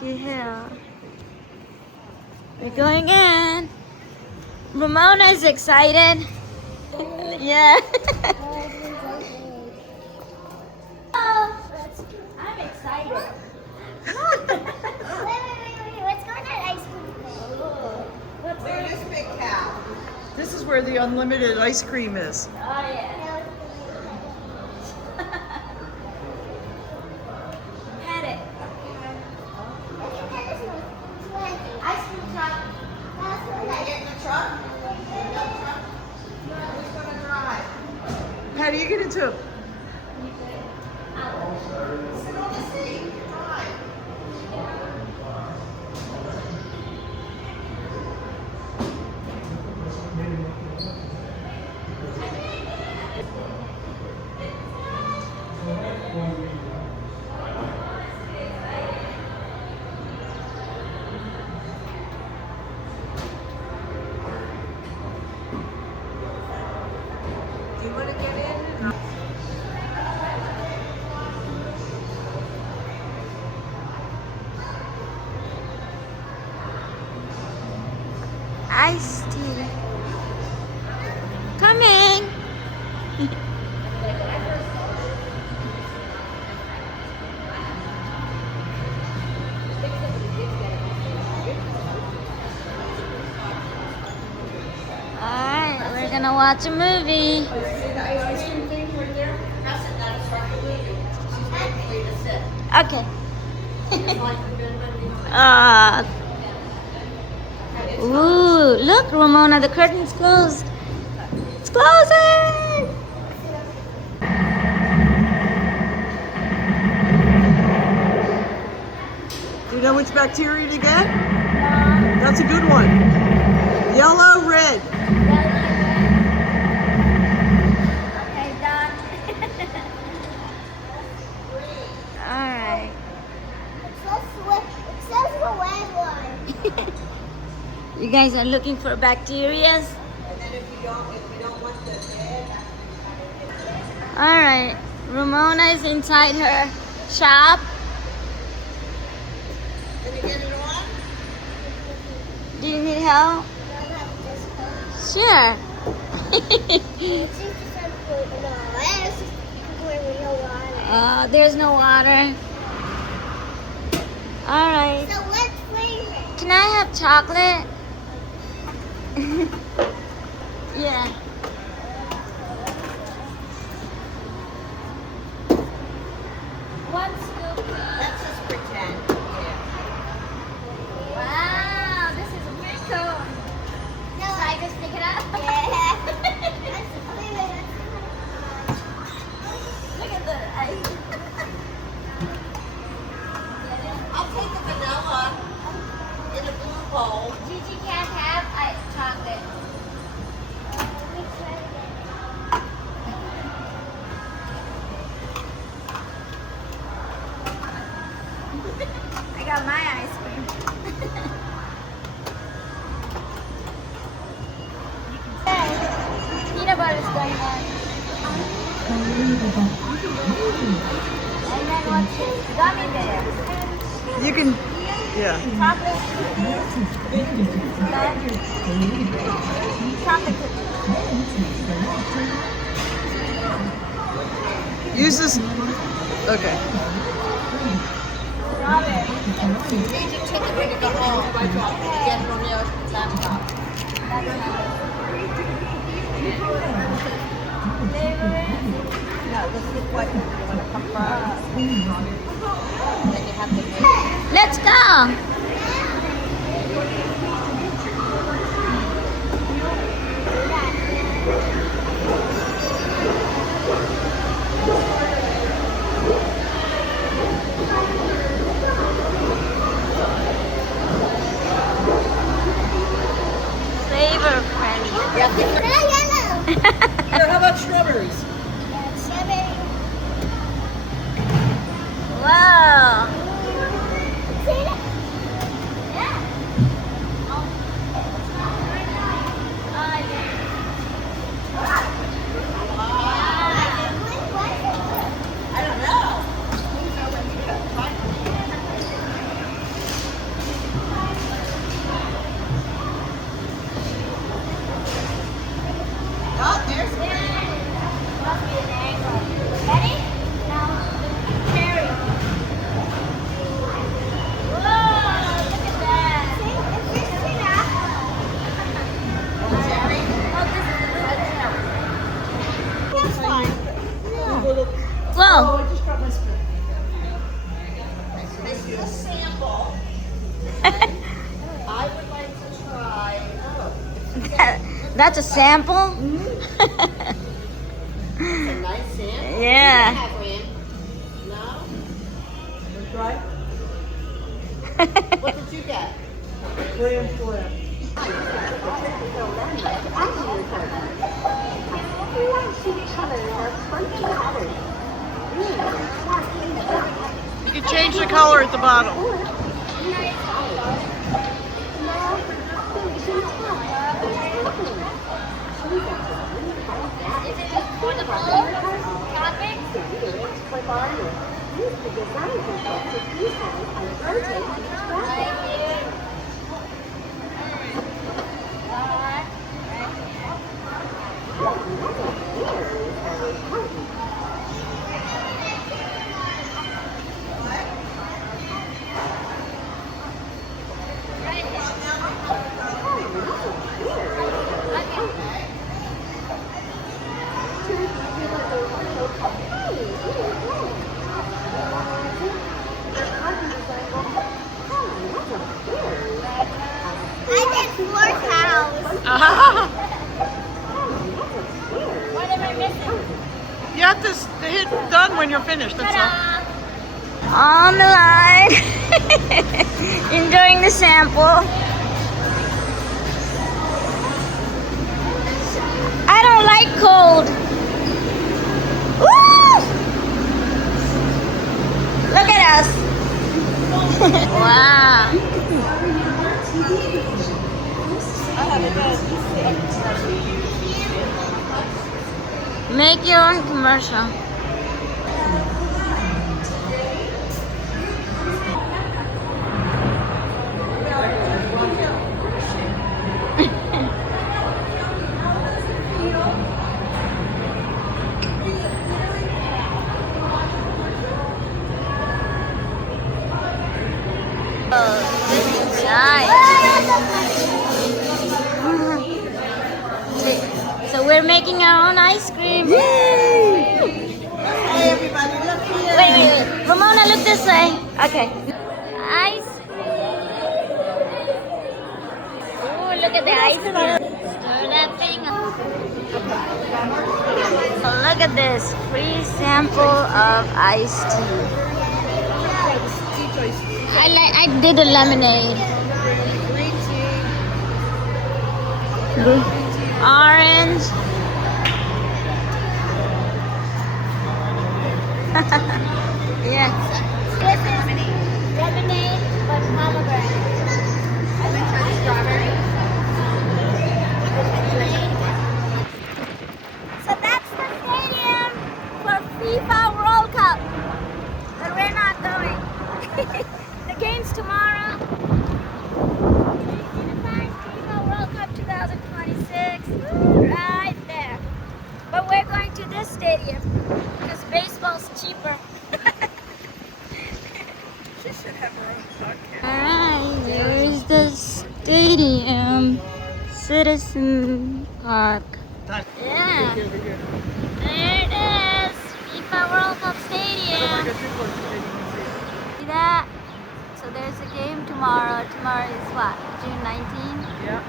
Turkey Hill. We're going in. Ramona is excited. Yeah. Oh, I'm excited. Wait. What's going on ice cream? Look at this big cow. This is where the unlimited ice cream is. Oh yeah. Had it. Ice cream truck. Can I get in the truck? Who's gonna drive? How do you get into it? Sit on the seat. Drive. Do you want to get in? Iced tea. Coming. Alright, we're gonna watch a movie. See the ice cream thing right there? That's it. That'll start the movie. She's waiting for you to sit. Okay. Ooh, look, Ramona, the curtain's closed. It's closing! Do you know which bacteria to get? That's a good one. Yellow, red. Okay, done. Alright. It says the red one. You guys are looking for bacteria? And then if you don't want the red, Alright. Ramona is inside her shop. can you get it on? Do you need help? Sure. There's no water. Alright. So what flavor? Can I have chocolate? Yeah. One scoop. Let's just pretend. Wow, this is a big cone. No, So I just pick it up? Yeah. Look at the ice. I'll take the vanilla in a blue bowl. Gigi can't have chocolate. I got my ice cream. Peanut butter's going on. And then what's this? Gummy bear. You can, yeah. Chocolate cookies. Chocolate cookies. Use this. Okay. Strawberry. You need your ticket when you go home. Get from your laptop. No, this is what you want to come first. Then you have to make. Let's go. Flavor friendly. Yeah. Yellow. Here, how about strawberries? Strawberry. Wow. See that? That's a sample? It's a nice sample. Yeah. No? Try? What did you get? Graham Square. You can change the color at the bottom. What am I missing? You have to hit done when you're finished, that's all. On the line. Enjoying the sample. I don't like cold. Woo! Look at us. Wow. Make your own commercial. Oh, this is nice. So we're making our own ice cream. Yay! Hey everybody, look here. Wait. Ramona, look this way. Okay. Ice cream. Ooh, look at the ice cream. Stir that thing up. Oh, look at this. Free sample of iced tea. I did a lemonade. Orange. Yeah. This is lemonade, but pomegranate. So that's the stadium for FIFA World Cup. But we're not going. The game's tomorrow. FIFA World Cup 2026. Right there. But we're going to this stadium because baseball's cheaper. She should have her own podcast. Alright, there's the stadium. Citizen Park. Yeah. There it is. FIFA World Cup Stadium. See that? So there's a game tomorrow. Tomorrow is what? June 19th? Yeah.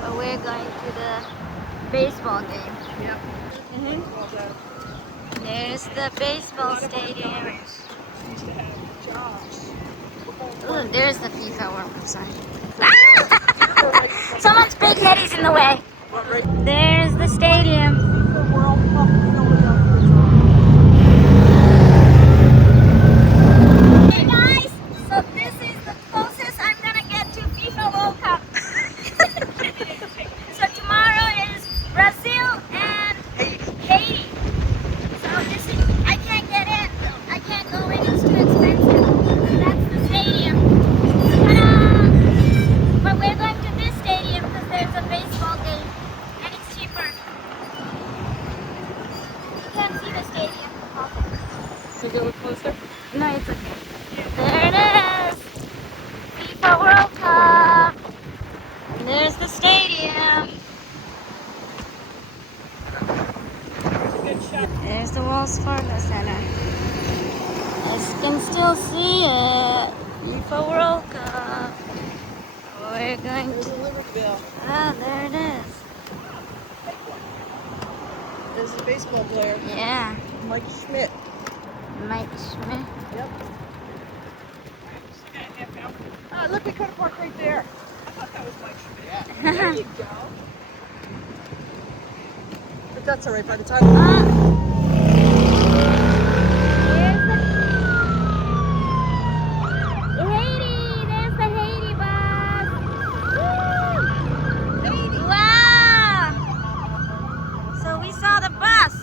But we're going to the baseball game. Yeah. There's the baseball stadium. Ooh, there's the FIFA World Cup sign. Someone's big head is in the way. There's the stadium. Hey guys, so this is the closest I'm gonna get to FIFA World Cup. So tomorrow is Brazil and Haiti. So this is, I can't get in. I can't go in, it's too expensive. So that's the stadium. Ta-da! But we're going to this stadium because there's a baseball game and it's cheaper. You can't see the stadium. Is it closer? No, it's okay. There it is. FIFA World Cup. And there's the stadium. Good shot. There's the Wells Fargo Center. As you can still see it. FIFA World Cup. We're going There's to. a Libertyville. Oh, there it is. There's a baseball player. Yeah, Mike Schmidt. Mike Schmidt. Yep. Oh, look, we could have parked right there. I thought that was Mike Schmidt. There you go. But that's all right. By the time. Haiti! There's the Haiti bus! Woo! Wow! So we saw the bus.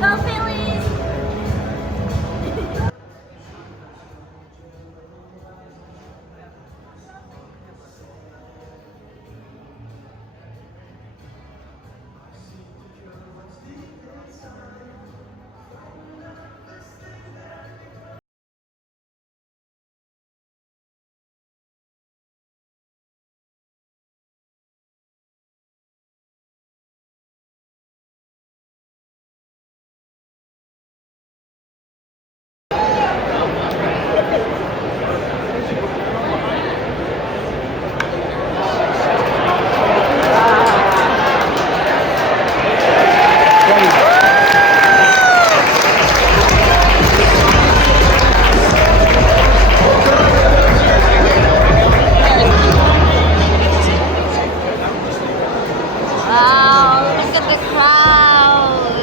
Go Phillies! Wow, look at the crowd.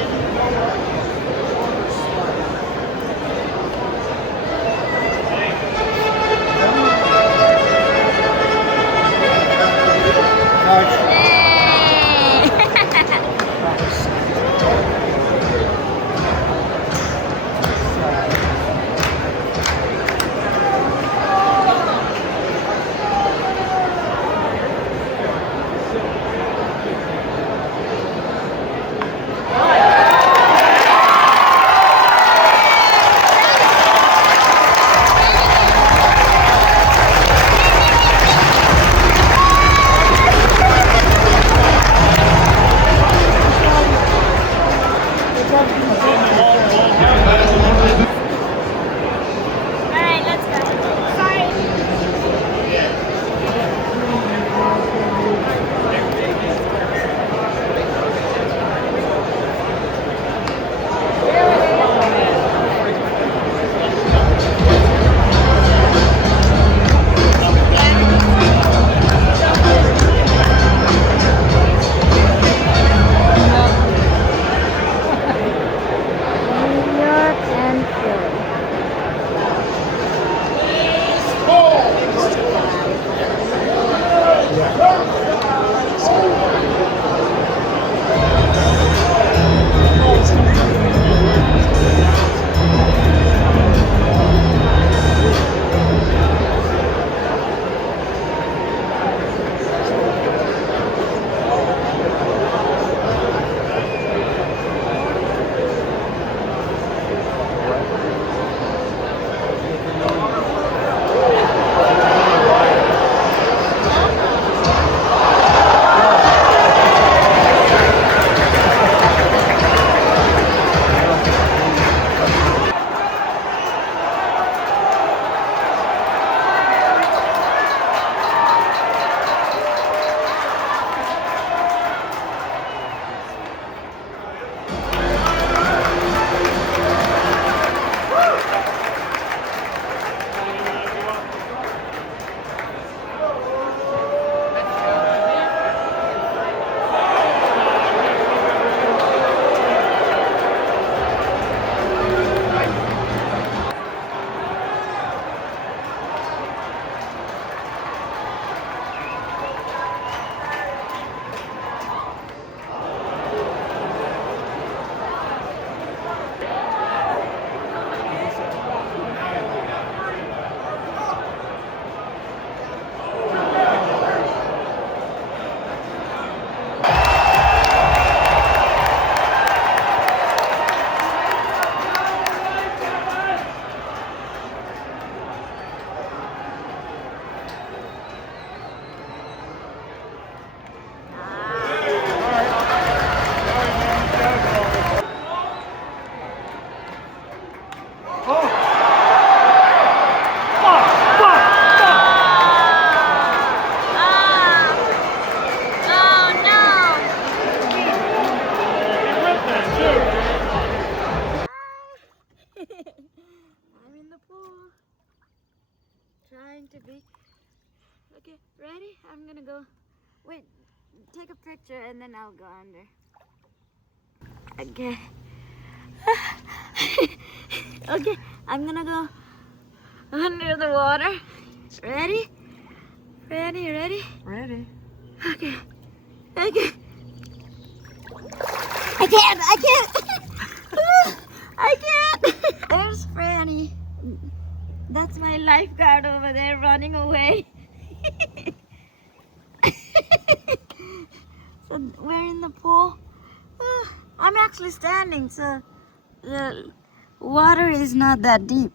I'm gonna go. Wait, take a picture and then I'll go under. Okay. Okay, I'm gonna go under the water. Ready? Ready? Ready? Ready. Okay. Okay. I can't! I can't! I can't! There's Franny. That's my lifeguard over there running away. So we're in the pool. I'm actually standing, so the water is not that deep.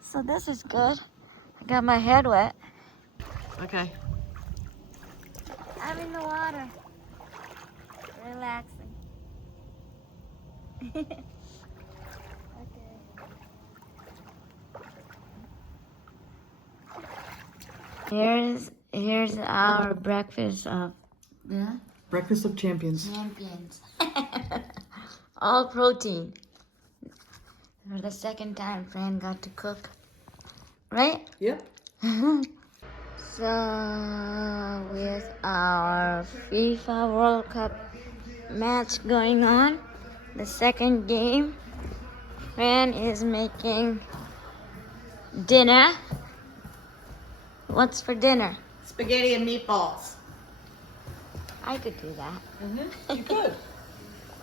So this is good. I got my head wet. Okay. I'm in the water. Relaxing. Okay. Here's our breakfast of the Breakfast of champions. champions. All protein. For the second time, Fran got to cook. Right? Yep. So, with our FIFA World Cup match going on, the second game, Fran is making dinner. What's for dinner? Spaghetti and meatballs. I could do that. You could.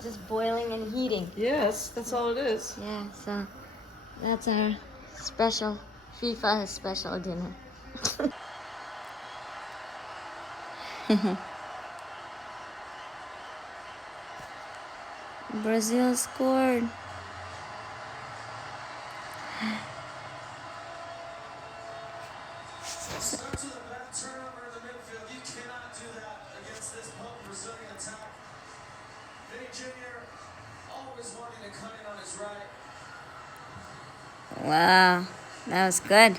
Just boiling and heating. Yes, that's all it is. Yeah, so that's our special FIFA special dinner. Brazil scored. Starts with a bad turnover in the midfield. You cannot do that against this Brazilian attack. Vinny Jr. always wanting to cut in on his right. Wow, that was good.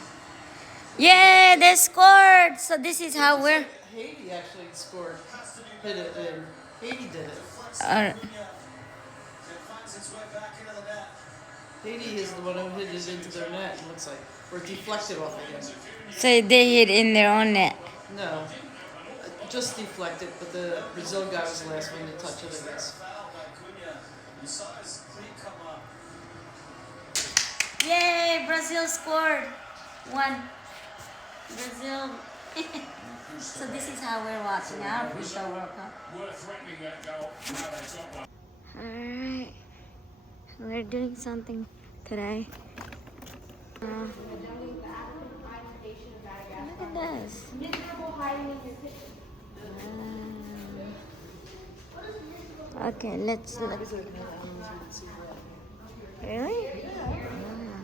Yay, they scored! So this is how we're... Haiti actually scored. Hit it in. Haiti did it. Uh, It finds its way back into the net. Haiti is the one who hit it into their net, it looks like. Or deflected off again. so they hit in their own net. No. Just deflected, but the Brazil guy was the last one to touch it, I guess. Foul by Cunha. You saw his cleat come up. Yay, Brazil scored. One. Brazil. So this is how we're watching our FIFA World Cup. Alright. We're doing something today. Look at this. Okay, let's look. Really? Yeah.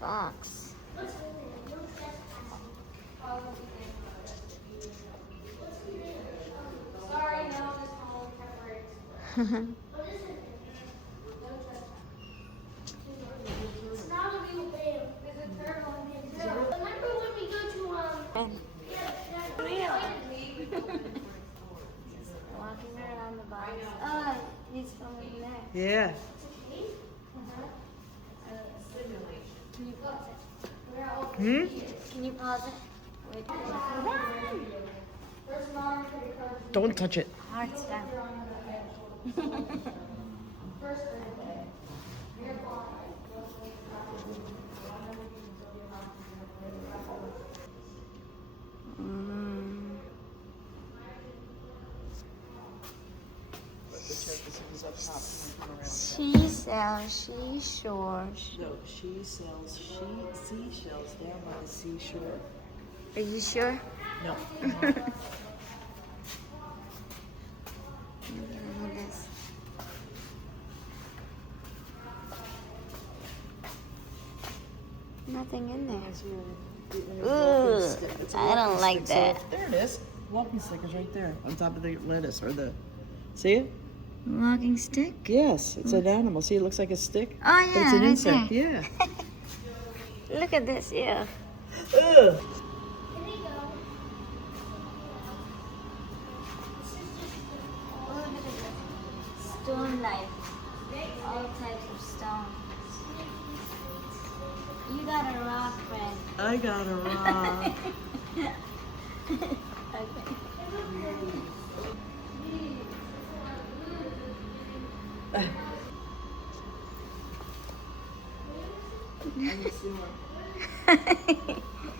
Fox. Walking around the box. Oh, he's filming there. Yeah. Can you pause it? Hmm? Can you pause it? Wait. Don't touch it. Hearts down. She sells seashores. No, she sells seashells down by the seashore. Are you sure? No. Look at this. Nothing in there. Ooh, I don't like that. There it is. Walking stick is right there on top of the lettuce or the. See it? Walking stick? Yes, it's an animal. See, it looks like a stick. Oh But yeah, it's an right insect. there. Yeah. Look at this, yeah. Ugh. Stone life. All types of stone. You got a rock, friend. I got a rock.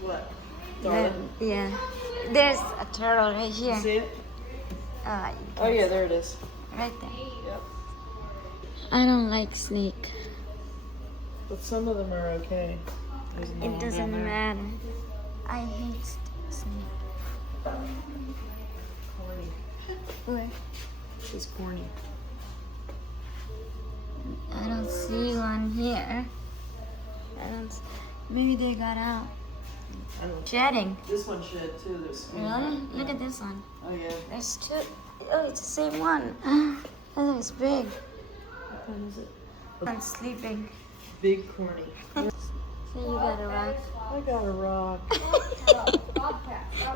What? Yeah. There's a turtle right You here. see it? You Oh can yeah, see there it is. right there. Yep. I don't like snake. But some of them are okay. There's another It one doesn't down there. matter. I hate snake. Corny. Where? It's corny. I don't see one here. Maybe they got out. I don't know. Shedding. This one shed too. There's skin. Really? Look at this one. Oh yeah. There's two. Oh, it's the same one. Oh, it's big. What one is it? I'm sleeping. Big corny. So you got a rock. I got a rock.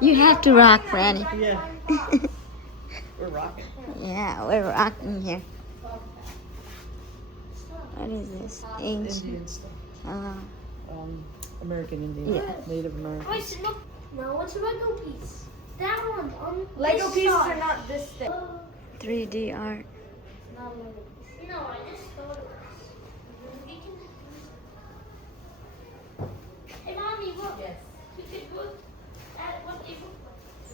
You have to rock, Franny. Yeah. We're rocking. Yeah, we're rocking here. What is this? Ancient. Indian stuff. American Indian. Yeah. Native American. Wait, look. No, it's a Lego piece. That one on Lego this pieces side. are not this thick. 3D art. Not a Lego piece. No, I just thought it was. Hey, Mommy, look. Yes. We could look at what they look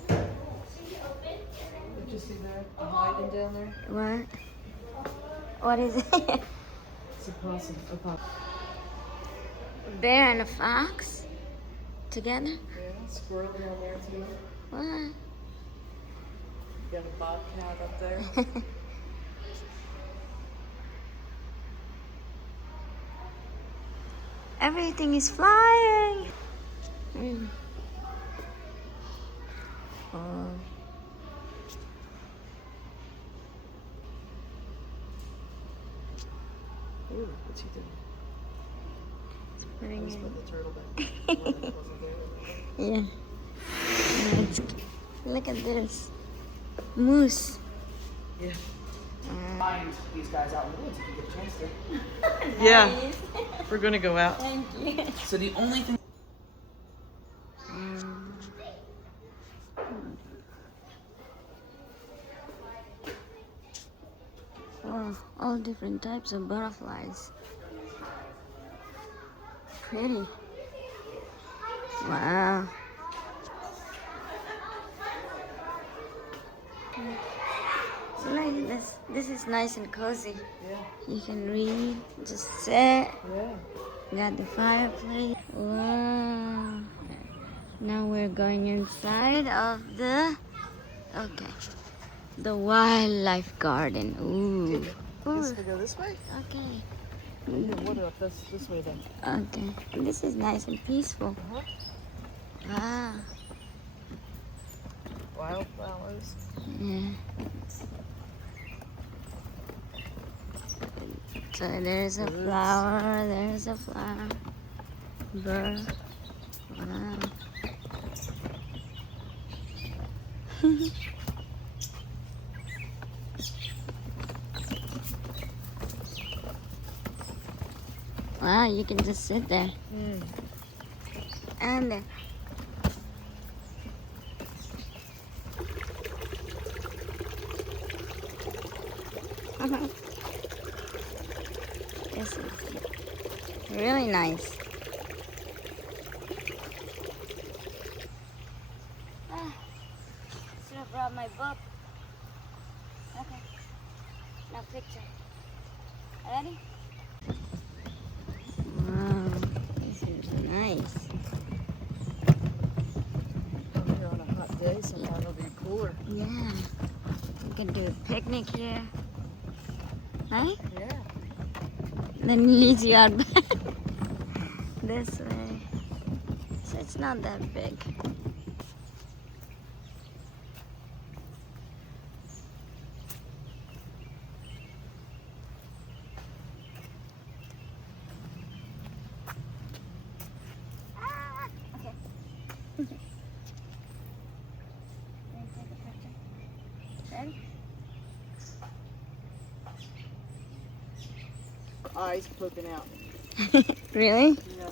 like. See it open? What you see there? Hiding down there? What? What is it? It's a possum. A possum. Bear and a fox together? Yeah. Squirrel down there too. What? Got a bobcat up there. Everything is flying. Oh. Ooh, what's he doing? It's putting Let's it. put the turtle back. Well, it wasn't there. Yeah. Look at this. Moose. Yeah. Find these guys out in the woods if you get a chance to. Yeah. We're gonna go out. Thank you. So the only thing. Oh, all different types of butterflies. Pretty. Wow. So like this. This is nice and cozy. Yeah. You can read, just sit. Yeah. Got the fireplace. Wow. Now we're going inside of the, the wildlife garden. Ooh. Guess Ooh. we go this way? Okay. Yeah, what if that's this way then? Okay. This is nice and peaceful. Uh-huh. Ah. Wildflowers. Yeah. So there's a flower, there's a flower. Bird. Wow. Wow, you can just sit there. And there. This is really nice. Should have brought my book. Okay. Now picture. Ready? Wow, this is nice. Here on a hot day, sometime it'll be cooler. Yeah. We can do a picnic here. Right? Yeah. Then leads you out back this way. So it's not that big. Ah, okay. Ready? Eyes poking out. Really? Yeah.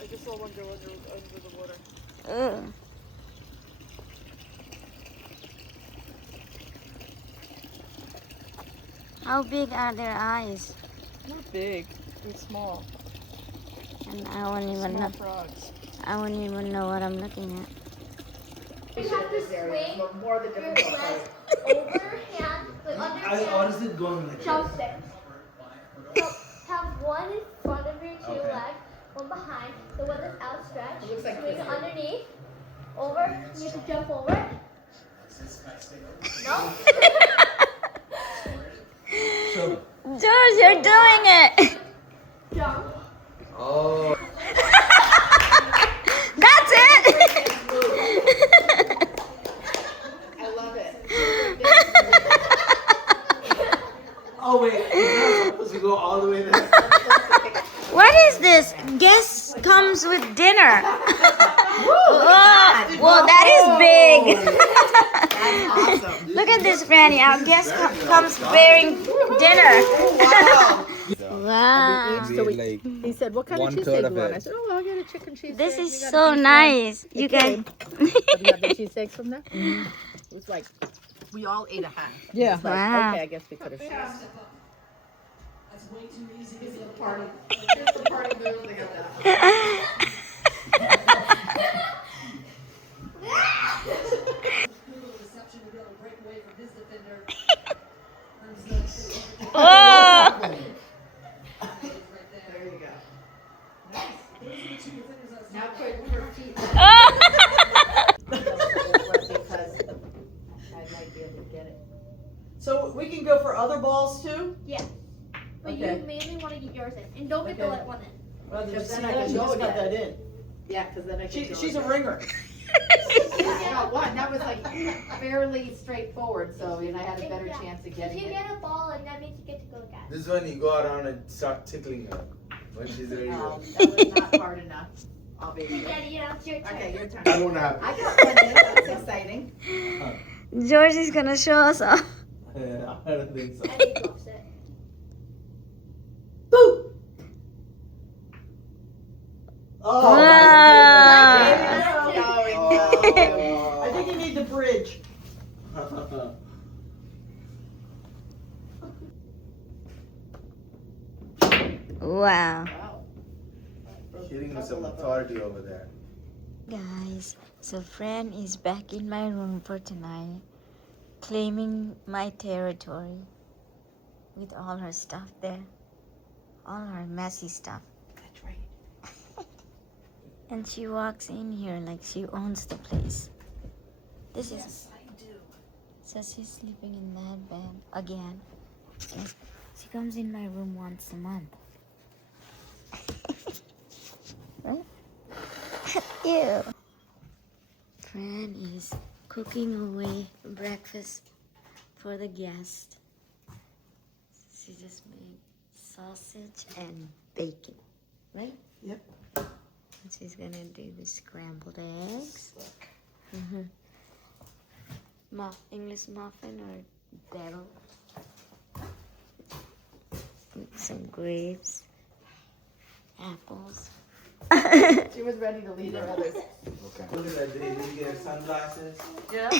I just saw one go under the water. Ugh. How big are their eyes? Not big. They're small. And I won't even Small know. frogs. I won't even know what I'm looking at. You have to swing More the your different legs overhand, like underhand, is it going like jump sticks. So have one in front of your two legs, one behind, the one that's outstretched. It looks like swing this. it underneath, over. You have to jump over it. No? So, George, you're doing it! Jump. oh. That's it! I love it. Oh wait, you're not supposed to go all the way there. What is this? Guest comes with dinner. Oh, well, that is big. That's awesome. Look at this, Granny. Our guest comes bearing dinner. Wow. So he said, what kind of cheesesteak do you want? I said, oh, I'll get a chicken cheesesteak. This We is got a so beef nice. one. You It guys. came. Have you had the cheesesteaks from there? It was like, we all ate a half. Yeah. It's like, Wow. okay, I guess we could have shared. That's way too easy. This is the party. Here's the party move. They got that. Reception to be able to break away from his defender. Oh. There you go. Nice. Now put her feet Oh. because I might be able to get it. So we can go for other balls too? Yeah. But Okay. you mainly want to get yours in. And don't get the Okay. light one in. Well, Because then then I can she go just got again. that in. Yeah, because then I can go She's a again. ringer. I got one. That was like fairly straightforward, so and I had a better Yeah. chance of If getting you it. get a ball, and that means you get to go again. This one you go around and start tickling her when she's ready. That was not hard enough. I'll be And then, you know, it's your turn. okay. Your turn. That won't happen. I got one in. That's exciting. George is gonna show us off. Yeah, I don't think so. And he drops it. Boo! Oh, Wow. It's going well. I think you need the bridge. Wow. Wow. Hitting with some authority over there. Guys, so Fran is back in my room for tonight, claiming my territory with all her stuff there, all her messy stuff. That's right. And she walks in here like she owns the place. This is. Yes, I do. So she's sleeping in that bed again. And she comes in my room once a month. Right? Ew. Fran is cooking away breakfast for the guest. She just made sausage and bacon, right? Yep. And she's gonna do the scrambled eggs. Mm-hmm. English muffin or devil. Some grapes, apples. She was ready to lead her others. Okay. Look at that. Did you get sunglasses? Yeah.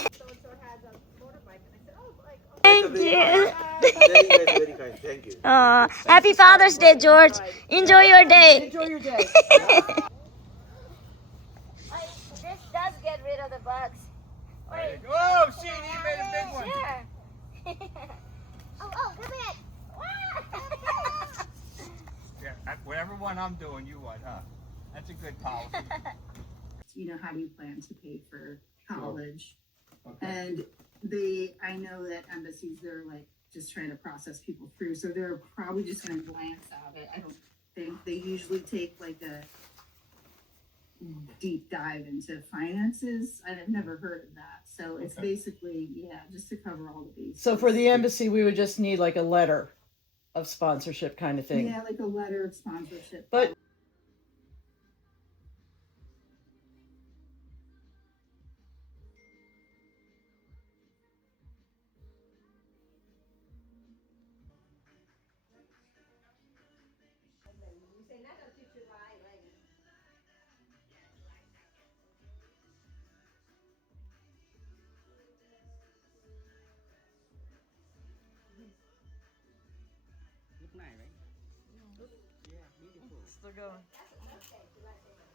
Thank you. Very kind. Thank you. Happy Father's Day, George. Enjoy your day. Enjoy your day. This does get rid of the bugs. Wait. Oh, shit, you made a big one. Sure. Oh, come in. Yeah, whatever one I'm doing, you want, huh? That's a good policy. How do you plan to pay for college? Okay. And I know that embassies, they're like just trying to process people through, so they're probably just gonna glance at it. I don't think they usually take like a deep dive into finances. I've never heard of that. So it's Okay. basically, just to cover all the bases. So for the embassy, we would just need like a letter of sponsorship kind of thing. Yeah, like a letter of sponsorship. But go. That's a tough day, 'cause I think